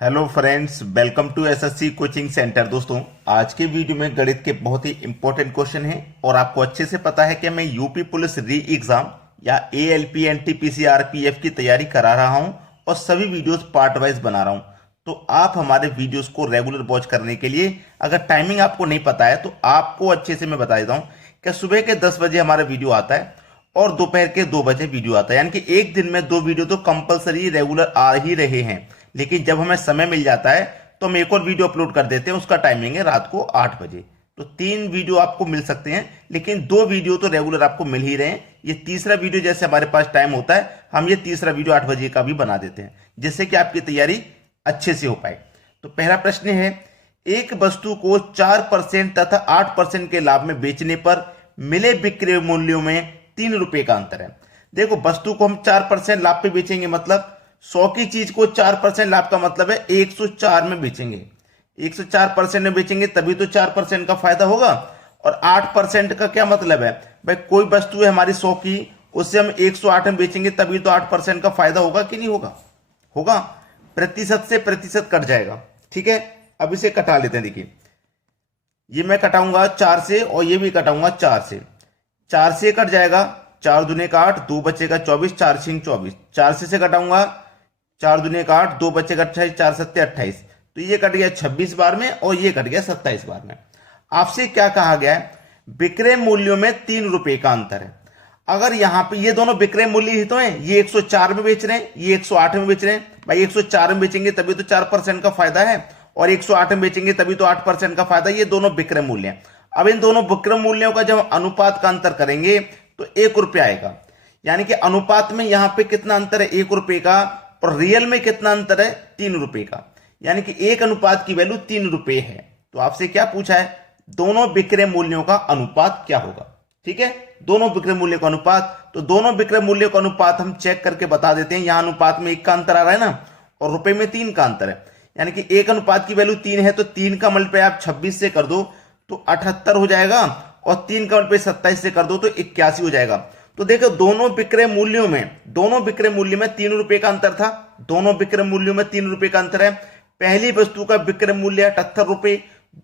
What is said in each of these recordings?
Hello friends, welcome to SSC coaching centre. दोस्तों, आज के वीडियो में गणित के बहुत ही इंपॉर्टेंट क्वेश्चन हैं और आपको अच्छे से पता है कि मैं यूपी पुलिस री एग्जाम या एएलपी एनटीपीसी आरपीएफ की तैयारी करा रहा हूं और सभी वीडियोस पार्ट वाइज बना रहा हूं। तो आप हमारे वीडियोस को रेगुलर वॉच करने के लिए, अगर टाइमिंग आपको नहीं पता है तो आपको अच्छे से मैं बता देता हूं कि सुबह के 10 बजे हमारा वीडियो आता है और दोपहर के 2 बजे वीडियो आता है। यानी कि एक दिन में 2 वीडियो तो कंपलसरी रेगुलर आ ही रहे हैं। लेकिन जब हमें समय मिल जाता है तो हम एक और वीडियो अपलोड कर देते हैं। उसका टाइमिंग है रात को 8 बजे। तो 3 वीडियो आपको मिल सकते हैं, लेकिन 2 वीडियो तो रेगुलर आपको मिल ही रहे हैं। ये तीसरा वीडियो जैसे हमारे पास टाइम होता है, हम ये तीसरा वीडियो 8 बजे का भी बना देते हैं, जिससे कि आपकी तैयारी अच्छे से हो पाए। तो पहला प्रश्न है, एक वस्तु को 4% तथा 8% के लाभ में बेचने पर मिले विक्रय मूल्यों में 3 रुपए का अंतर है। देखो, वस्तु को हम 4% लाभ पे बेचेंगे, मतलब 100 की चीज को 4% लाभ का मतलब है 104 में बेचेंगे। 104% में बेचेंगे तभी तो 4% का फायदा होगा। और 8% का क्या मतलब है भाई, कोई वस्तु है हमारी 100 की, उससे हम 108 में बेचेंगे तभी तो 8% का फायदा होगा कि नहीं होगा? होगा। प्रतिशत से प्रतिशत कट जाएगा। ठीक है, अब इसे कटा लेते हैं। देखिए, ये मैं कटाऊंगा 4 से और ये भी कटाऊंगा 4 से। 4 से कट जाएगा, 4 दूने का 8, 2 बचेगा 24, 4 छिंग 24। 4 से कटाऊंगा, 4 दूने का 8, 2 बचेगा 28, 4 सत्ते 28। तो ये कट गया 26 बार में और ये कट गया 27 बार में। आपसे क्या कहा गया है? विक्रय मूल्यों में 3 रुपए का अंतर है। अगर यहां पे ये दोनों विक्रय मूल्य ही तो हैं, ये 104 में बेच रहे हैं, ये 108 में बेच रहे हैं। भाई 104 में बेचेंगे तभी तो 4% का फायदा है और 108 में बेचेंगे तभी तो 8% का फायदा। ये दोनों विक्रय मूल्य हैं। अब इन दोनों विक्रय मूल्यों का जब अनुपात का अंतर करेंगे तो 1 रुपया आएगा। यानी कि अनुपात में यहां पे कितना अंतर है? 1 रुपए का। और रियल में कितना अंतर है? 3 रुपए का। यानी कि 1 अनुपात की वैल्यू 3 रुपए है। तो आपसे क्या पूछा है? दोनों विक्रय मूल्यों का अनुपात क्या होगा? ठीक है, दोनों विक्रय मूल्यों का अनुपात। तो दोनों विक्रय मूल्यों का अनुपात हम चेक करके बता देते हैं। यहां अनुपात में 1 का अंतर आ रहा है ना, और रुपए में 3 का अंतर है। यानी कि 1 अनुपात की वैल्यू 3 है तो 3 का मल्टीप्लाई आप 26 से कर दो तो 78 हो जाएगा, और 3 का मल्टीप्लाई 27 से कर दो तो 81 हो जाएगा। तो देखो, दोनों विक्रय मूल्यों में 3 रुपए का अंतर था। दोनों विक्रय मूल्यों में 3 रुपए का अंतर है। पहली वस्तु का विक्रय मूल्य 78 रुपए,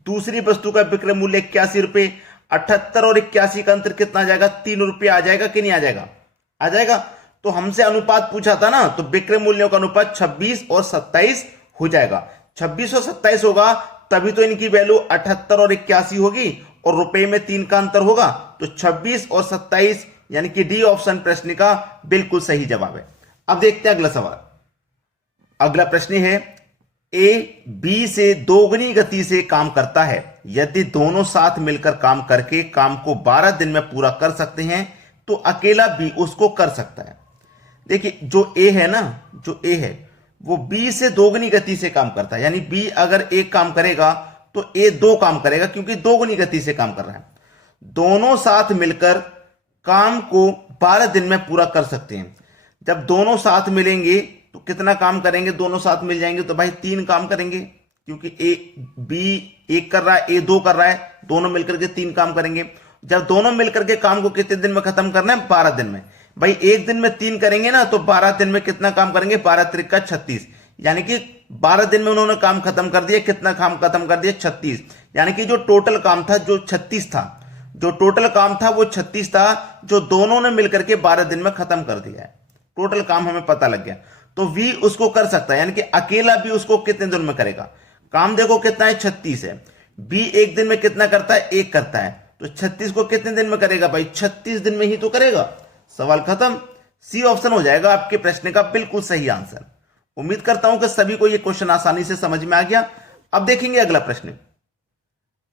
दूसरी वस्तु का विक्रय मूल्य 81 रुपए। 78 और 81 का अंतर कितना आ जाएगा? 3 रुपए आ जाएगा कि नहीं आ जाएगा? आ जाएगा। तो हमसे अनुपात पूछा था ना, तो विक्रय मूल्यों का अनुपात 26 और 27 हो जाएगा। 26 और 27 होगा तभी तो इनकी वैल्यू 78 और 81 होगी और रुपए में 3 का अंतर होगा। तो 26 और 27 यानी कि डी ऑप्शन प्रश्न का बिल्कुल सही जवाब है। अब देखते हैं अगला सवाल। अगला प्रश्न है, ए बी से दोगुनी गति से काम करता है। यदि दोनों साथ मिलकर काम करके काम को 12 दिन में पूरा कर सकते हैं तो अकेला बी उसको कर सकता है। देखिए, जो ए है ना, जो ए है वो बी से दोगुनी गति से काम करता है। यानी बी अगर एक काम करेगा तो ए 2 काम करेगा, क्योंकि दोगुनी गति से काम कर रहा है। दोनों साथ मिलकर काम को 12 दिन में पूरा कर सकते हैं। जब दोनों साथ मिलेंगे तो कितना काम करेंगे? दोनों साथ मिल जाएंगे तो भाई 3 काम करेंगे, क्योंकि ए बी 1 कर रहा है, ए 2 कर रहा है, दोनों मिलकर के 3 काम करेंगे। जब दोनों मिलकर के काम को कितने दिन में खत्म करना है? 12 दिन में। भाई एक दिन में 3 करेंगे ना, तो 12 दिन में कितना काम करेंगे? 12 त्रिका 36। यानी कि 12 दिन में उन्होंने काम खत्म कर दिया। कितना काम खत्म कर दिया? 36। यानी कि जो टोटल काम था जो 36 था, जो टोटल काम था वो 36 था, जो दोनों ने मिलकर के 12 दिन में खत्म कर दिया है। टोटल काम हमें पता लग गया। तो वी उसको कर सकता है, यानी कि अकेला भी उसको कितने दिन में करेगा? काम देखो कितना है? 36 है। बी एक दिन में कितना करता है? 1 करता है। तो 36 को कितने दिन में करेगा? भाई 36 दिन में ही तो करेगा। सवाल खत्म। सी ऑप्शन हो जाएगा आपके प्रश्न का बिल्कुल सही आंसर। उम्मीद करता हूं कि सभी को यह क्वेश्चन आसानी से समझ में आ गया। अब देखेंगे अगला प्रश्न।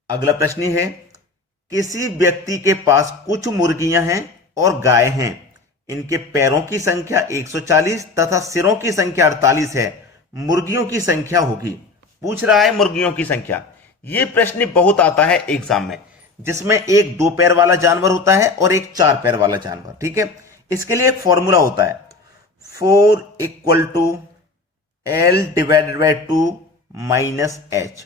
अगला प्रश्न है, किसी व्यक्ति के पास कुछ मुर्गियां हैं और गाय हैं। इनके पैरों की संख्या 140 तथा सिरों की संख्या 48 है। मुर्गियों की संख्या होगी। पूछ रहा है मुर्गियों की संख्या। यह प्रश्न बहुत आता है एग्जाम में, जिसमें एक 2 पैर वाला जानवर होता है और एक 4 पैर वाला जानवर। ठीक है, इसके लिए एक फॉर्मूला होता है, 4 = L डिवाइडेड बाय 2 - H।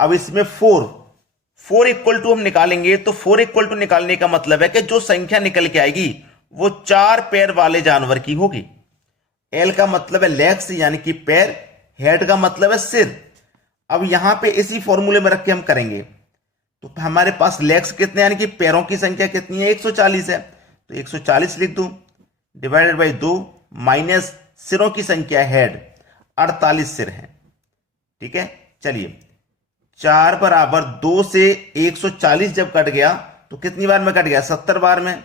अब इसमें 4 इक्वल टू हम निकालेंगे तो 4 इक्वल टू निकालने का मतलब है कि जो संख्या निकल के आएगी वो 4 पैर वाले जानवर की होगी। एल का मतलब है लेग्स यानी कि पैर, हेड का मतलब है सिर। अब यहां पे इसी फॉर्मूले में रख के हम करेंगे तो हमारे पास लेग्स कितने, यानी कि पैरों की संख्या कितनी है, 140 है। तो 140 लिख दूं डिवाइडेड बाई 2 माइनस सिरों की संख्या हेड 48 सिर है। ठीक है, चलिए 4 बराबर 2 से 140 जब कट गया तो कितनी बार में कट गया, 70 बार में,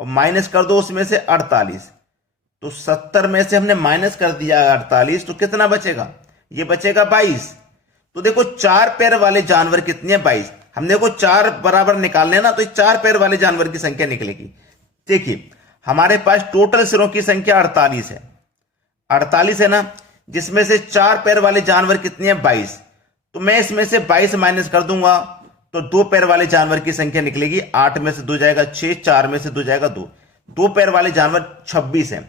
और माइनस कर दो उसमें से 48। तो 70 में से हमने माइनस कर दिया 48, तो कितना बचेगा, ये बचेगा 22। तो देखो 4 पैर वाले जानवर कितने हैं, 22। हमने को 4 बराबर निकालने ना, तो 4 पैर वाले जानवर की संख्या निकलेगी। देखिए हमारे पास टोटल सिरों की संख्या 48 है, 48 है ना, जिसमें से 4 पैर वाले जानवर कितने हैं, 22। तो मैं इसमें से 22 माइनस कर दूंगा तो 2 पैर वाले जानवर की संख्या निकलेगी, 8 में से 2 जाएगा 6, 4 में से 2 जाएगा 2, 2 पैर वाले जानवर 26 हैं,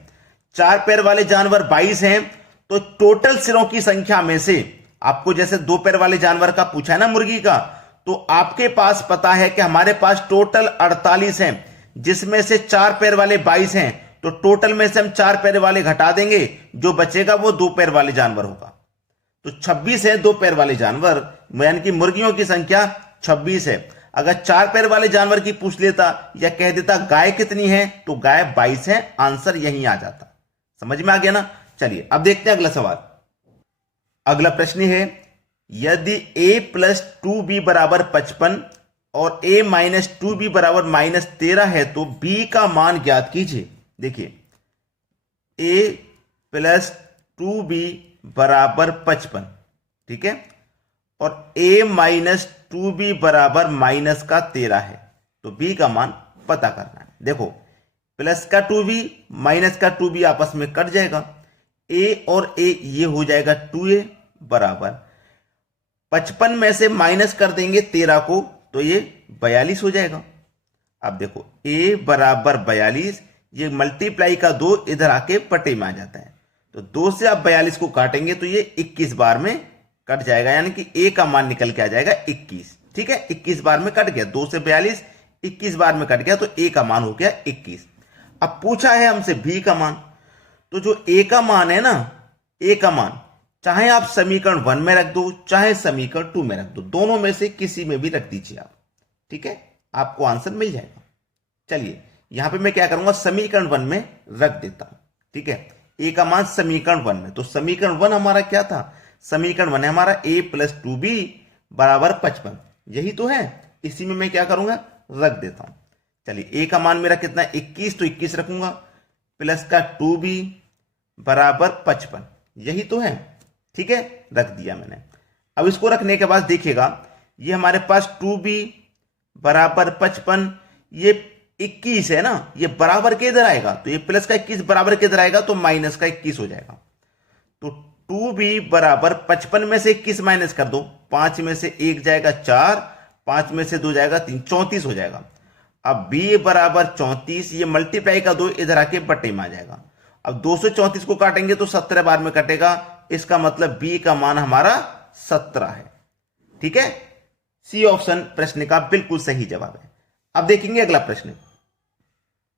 4 पैर वाले जानवर 22 हैं। तो टोटल सिरों की संख्या में से आपको जैसे 2 पैर वाले जानवर का पूछा है ना, मुर्गी का, तो आपके पास पता है कि हमारे पास टोटल 48 हैं, जिसमें से 4 पैर वाले 22 हैं। तो टोटल में से हम 4 पैर वाले घटा देंगे, जो बचेगा वो 2 पैर वाले जानवर होगा। तो 26 है 2 पैर वाले जानवर, यानी कि मुर्गियों की संख्या 26 है। अगर 4 पैर वाले जानवर की पूछ लेता या कह देता गाय कितनी है, तो गाय 22 है, आंसर यहीं आ जाता। समझ में आ गया ना। चलिए अब देखते हैं अगला सवाल। अगला प्रश्न है, यदि a प्लस 2b बराबर 55 और a माइनस 2b बराबर माइनस 13 है तो b का मान ज्ञात कीजिए। देखिए a प्लस 2b बराबर 55, ठीक है, और a माइनस 2b बराबर माइनस का 13 है, तो b का मान पता करना है। देखो प्लस का 2b माइनस का 2b आपस में कट जाएगा, a और a ये हो जाएगा 2a बराबर 55 में से माइनस कर देंगे 13 को तो ये 42 हो जाएगा। अब देखो a बराबर 42, ये मल्टीप्लाई का 2 इधर आके पटे में आ जाता है, तो 2 से आप 42 को काटेंगे तो ये 21 बार में कट जाएगा, यानी कि a का मान निकल के आ जाएगा 21। ठीक है, 21 बार में कट गया, 2 से 42 21 बार में कट गया, तो a का मान हो गया 21। अब पूछा है हमसे b का मान, तो जो a का मान है ना, a का मान चाहे आप समीकरण 1 में रख दो चाहे समीकरण 2 में रख दो, दोनों में से किसी में भी रख दीजिए आप, ठीक है, आपको आंसर मिल जाएगा। चलिए यहां पे मैं क्या करूंगा, समीकरण 1 में रख देता हूं। ठीक है, a का मान समीकरण 1 में, तो समीकरण 1 हमारा क्या था, समीकरण 1 है हमारा a प्लस 2b बराबर 55, यही तो है, इसी में मैं क्या करूंगा, रख देता हूं। चलिए a का मान मेरा कितना है 21, तो 21 रखूंगा, प्लस का 2b बराबर 55, यही तो है। ठीक है, रख दिया मैंने। अब इसको रखने के बाद देखिएगा, ये हमारे पास 2b बराबर 55, ये 21 है ना, ये बराबर के इधर आएगा, तो ये प्लस का 21 बराबर के इधर आएगा, तो माइनस का 21 हो जाएगा। तो 2b बराबर 55 में से 21 माइनस कर दो, 5 में से 1 जाएगा 4, 5 में से 2 जाएगा 3, 34 हो जाएगा। अब b बराबर 34, ये मल्टीप्लाई का 2 इधर आके बट्टे में आ जाएगा। अब 234 को काटेंगे तो 17 बार में कटेगा, इसका मतलब b का मान हमारा 17 है। ठीक है, सी ऑप्शन प्रश्न का बिल्कुल सही जवाब है। अब देखेंगे अगला प्रश्न।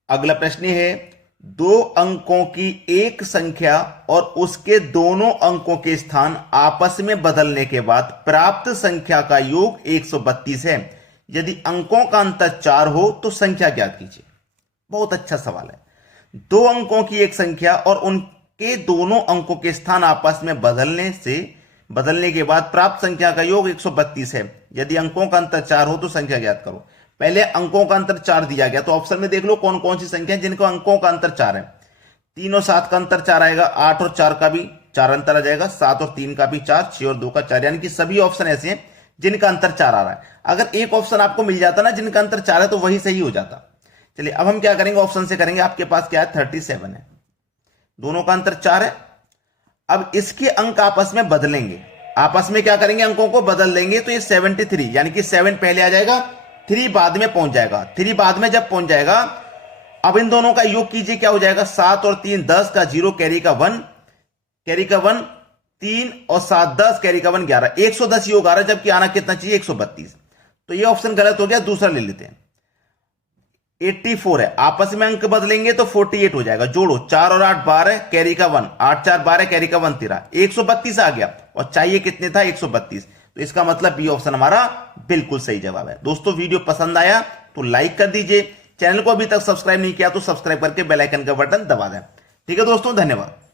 अगला प्रश्न है, 2 अंकों की एक संख्या और उसके दोनों अंकों के स्थान आपस में बदलने के बाद प्राप्त संख्या का योग 132 है। यदि अंकों का अंतर 4 हो तो संख्या ज्ञात कीजिए। बहुत अच्छा सवाल है। 2 अंकों की एक संख्या और उनके दोनों अंकों के स्थान आपस में बदलने के बाद प्राप्त संख्या का योग 132 है। यदि अंकों का अंतर 4 हो तो संख्या ज्ञात करो। पहले अंकों का अंतर 4 दिया गया, तो ऑप्शन में देख लो कौन कौन सी संख्या जिनको अंकों का अंतर 4 है। 3 और 7 का अंतर 4 आएगा, 8 और 4 का भी 4 अंतर आ जाएगा, 7 और 3 का भी 4, 6 और 2 का 4, यानी कि सभी ऑप्शन ऐसे हैं जिनका अंतर 4 आ रहा है। अगर एक ऑप्शन आपको मिल जाता ना जिनका अंतर 4 है तो वही सही हो जाता। चलिए अब हम क्या करेंगे, ऑप्शन से करेंगे। आपके पास क्या है, 37 है, दोनों का अंतर 4 है। अब इसके अंक आपस में बदलेंगे, आपस में क्या करेंगे, अंकों को बदल देंगे, तो ये 73, यानी कि 7 पहले आ जाएगा, 3 बाद में पहुंच जाएगा। 3 बाद में जब पहुंच जाएगा, अब इन दोनों का योग कीजिए, क्या हो जाएगा, 7 और 3 10 का 0 कैरी का 1, 3 और 7 10 कैरी का 1 11, 110 योग आ रहा है, जबकि आना कितना चाहिए 132। तो ये ऑप्शन गलत हो गया, दूसरा ले लेते हैं। 84 है, आपस में अंक बदलेंगे तो 48 हो जाएगा। जोड़ो 4 और 8 12, कैरी का 1, 8 4 12, कैरी का 1 13, 132 आ गया। और चाहिए कितने था? 132। तो इसका मतलब बी ऑप्शन हमारा बिल्कुल सही जवाब है। दोस्तों वीडियो पसंद आया तो लाइक कर दीजिए, चैनल को अभी तक सब्सक्राइब नहीं किया तो सब्सक्राइब करके बेल आइकन का बटन दबा दें। ठीक है दोस्तों, धन्यवाद।